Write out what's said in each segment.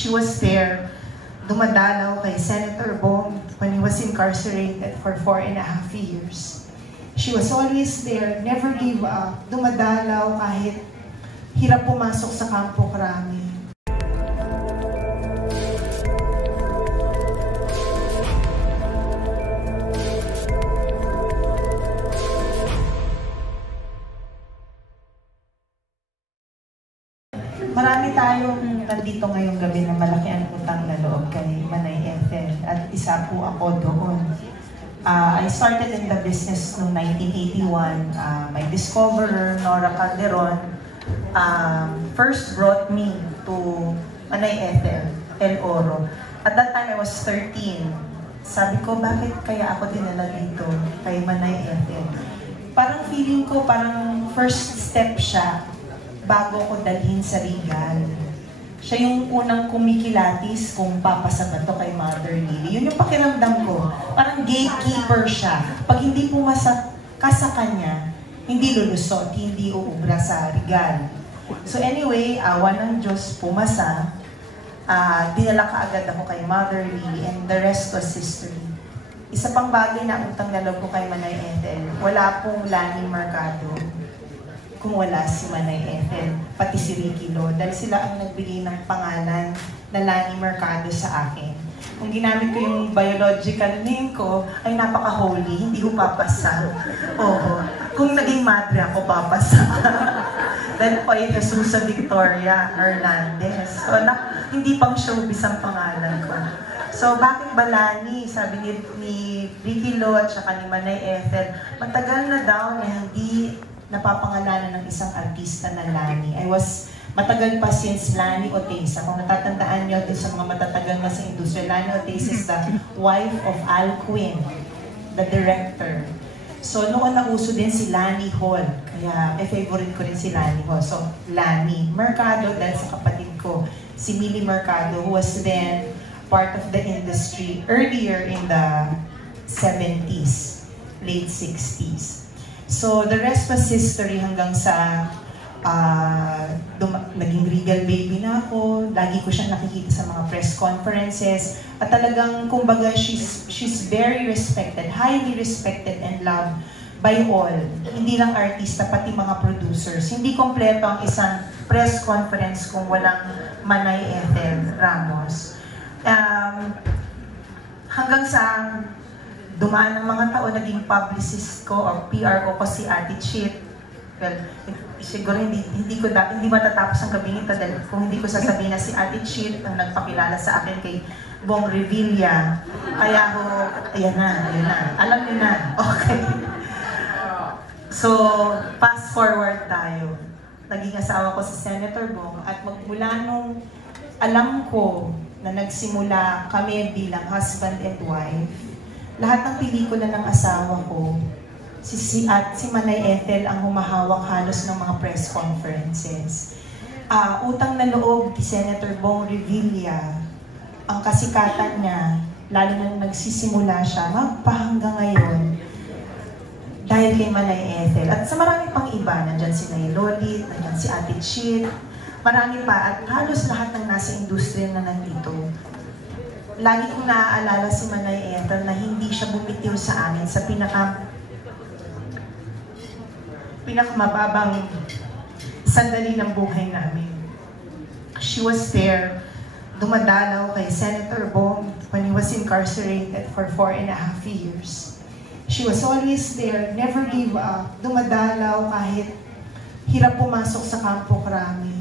She was there, dumadalaw kay Senator Bong when he was incarcerated for 4.5 years. She was always there, never gave up, dumadalaw kahit hirap pumasok sa Campo Crame. Marami tayong nandito ngayong gabi na malaki ang utang na loob kay Manay Ethel at isa po ako doon. I started in the business noong 1981. My discoverer, Nora Calderon, first brought me to Manay Ethel, El Oro. At that time I was 13. Sabi ko, bakit kaya ako dinala dito kay Manay Ethel? Parang feeling ko, parang first step siya bago ko dalhin sa Regal. Siya yung unang kumikilatis kung papasa ba to kay Mother Lily. Yun yung pakiramdam ko. Parang gatekeeper siya. Pag hindi pumasa ka sa kanya, hindi lulusot, hindi uubra sa Regal. So anyway, awa ng Diyos, pumasa. Dinala ka agad ako kay Mother Lily and the rest was history. Isa pang bagay na utang na loob ko kay Manay Ethel, wala pong Lani Mercado kung wala si Manay Ethel, pati si Ricky Lo, dahil sila ang nagbigay ng pangalan na Lani Mercado sa akin. Kung ginamit ko yung biological name ko, ay napaka-holy, hindi ko papasa. Oo. Kung naging madre ako, papasa. Dahil ako ay Jesusa Victoria Hernandez. So, hindi pang showbiz ang pangalan ko. So, bakit ba Lani? Sabi ni Ricky Lo at saka ni Manay Ethel, matagal na daw na hindi napapangalanan ng isang artista na Lani. Matagal pa since Lani Oteiza. Kung natatandaan nyo din sa mga matatagal na sa industriya, Lani Oteiza is the wife of Al Quinn, the director. So noon nauso din si Lani Hall. Kaya favorite ko rin si Lani Hall. So Lani Mercado dahil sa kapatid ko, si Millie Mercado, who was then part of the industry earlier in the 70s, late 60s. So, the rest was history hanggang sa naging Regal baby na ako. Lagi ko siyang nakikita sa mga press conferences. At talagang, kumbaga, she's very respected, highly respected and loved by all. Hindi lang artista, pati mga producers. Hindi kompleto ang isang press conference kung walang Manay Ethel Ramos. Hanggang sa dumaan ng mga taon, naging publicist ko o PR ko si Ate Chit. Well, siguro hindi matatapos ang gabi nito dahil kung hindi ko sasabihin na si Ate Chit ang nagpakilala sa akin kay Bong Revilla. Kaya ako, ayan na. Alam niyo na. Okay. So, fast forward tayo. Naging asawa ko si Senator Bong at magmula nung alam ko na nagsimula kami bilang husband and wife, lahat ng pelikula ng asawa ko, si Manay Ethel ang humahawak halos ng mga press conferences. Utang na loob ni Senator Bong Revilla, ang kasikatan niya, lalo na nagsisimula siya, magpahanggang ngayon, dahil kay Manay Ethel. At sa marami pang iba, nandyan si Nay Lolit, nandyan si Ate Chit, marami pa, at halos lahat ng nasa industriya na nandito. Lagi kong naaalala si Manay Ethel na hindi siya bumitiw sa amin sa pinakamababang sandali ng buhay namin. She was there, dumadalaw kay Senator Bong when he was incarcerated for 4.5 years. She was always there, never gave up, dumadalaw kahit hirap pumasok sa Campo Crame.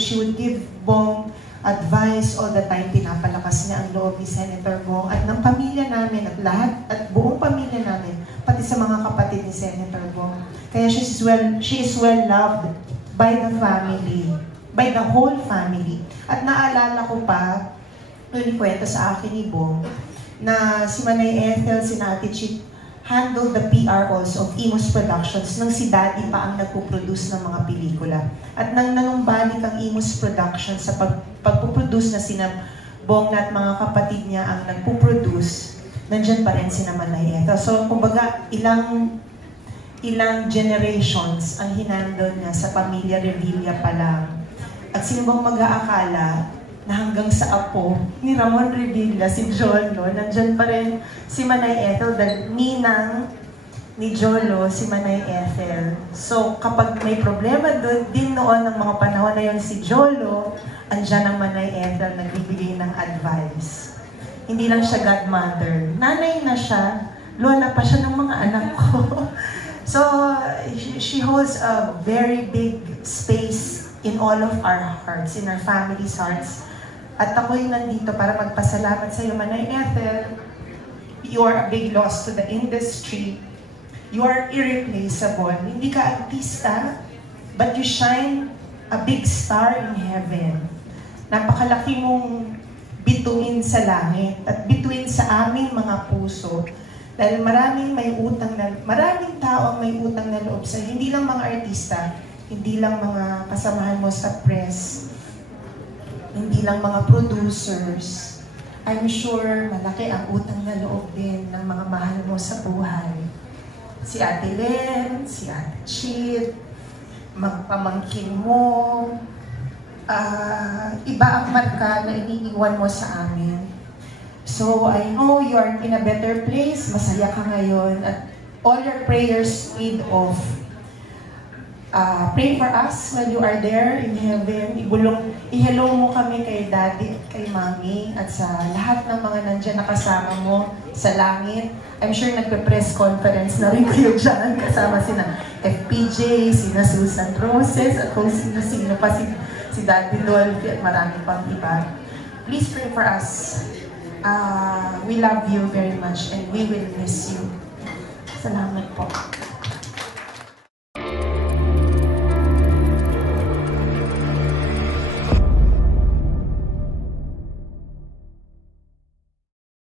She would give Bong advice all the time, pinapalakas niya ang loob ni Senator Bong at ng pamilya namin at lahat, at buong pamilya namin, pati sa mga kapatid ni Senator Bong. Kaya she is well loved by the family, by the whole family. At naalala ko pa, noon kwento sa akin ni Bong, na si Manay Ethel, si Ate Chit, handle the PR also of Imus Productions nang si Daddy pa ang nagpo-produce ng mga pelikula. At nang nanumbalik ang Imus Productions sa pagpo-produce na sina Bong at mga kapatid niya ang nagpo-produce, nandyan pa rin si Manay Ethel. So, kumbaga, ilang generations ang hinandle niya sa pamilya Revilla pa lang. At sino bang mag-aakala na hanggang sa apo ni Ramon Revilla, si Jolo, nandyan pa rin si Manay Ethel, dahil ninang ni Jolo, si Manay Ethel. So, kapag may problema doon, din noon ng mga panahon na yon si Jolo, andyan ang Manay Ethel, nagbibigay ng advice. Hindi lang siya godmother. Nanay na siya, lola pa siya ng mga anak ko. So, she holds a very big space in all of our hearts, in our family's hearts. At ako'y nandito para magpasalamat sa iyo, Manay Ethel. You are a big loss to the industry. You are irreplaceable. Hindi ka artista, but you shine a big star in heaven. Napakalaki mong bituin sa langit at bituin sa aming mga puso. Dahil maraming tao ang may utang na loob sa hindi lang mga artista, hindi lang mga kasamahan mo sa press, hindi lang mga producers. I'm sure malaki ang utang na loob din ng mga mahal mo sa buhay. Si Ate Len, si Ate Chit, magpamangkin mo, iba ang marka na iniiwan mo sa amin. So, I know you are in a better place, masaya ka ngayon, at all your prayers paid off. Pray for us when you are there in heaven. I-hello mo kami kay Daddy, kay Mami, at sa lahat ng mga nandyan na kasama mo sa langit. I'm sure nagpe-press conference na rin kayo dyan, kasama sina FPJ, sina Susan Roses, at kung sino-sino pa, si Daddy Dolphy, at marami pang iba. Please pray for us. We love you very much and we will miss you. Salamat po.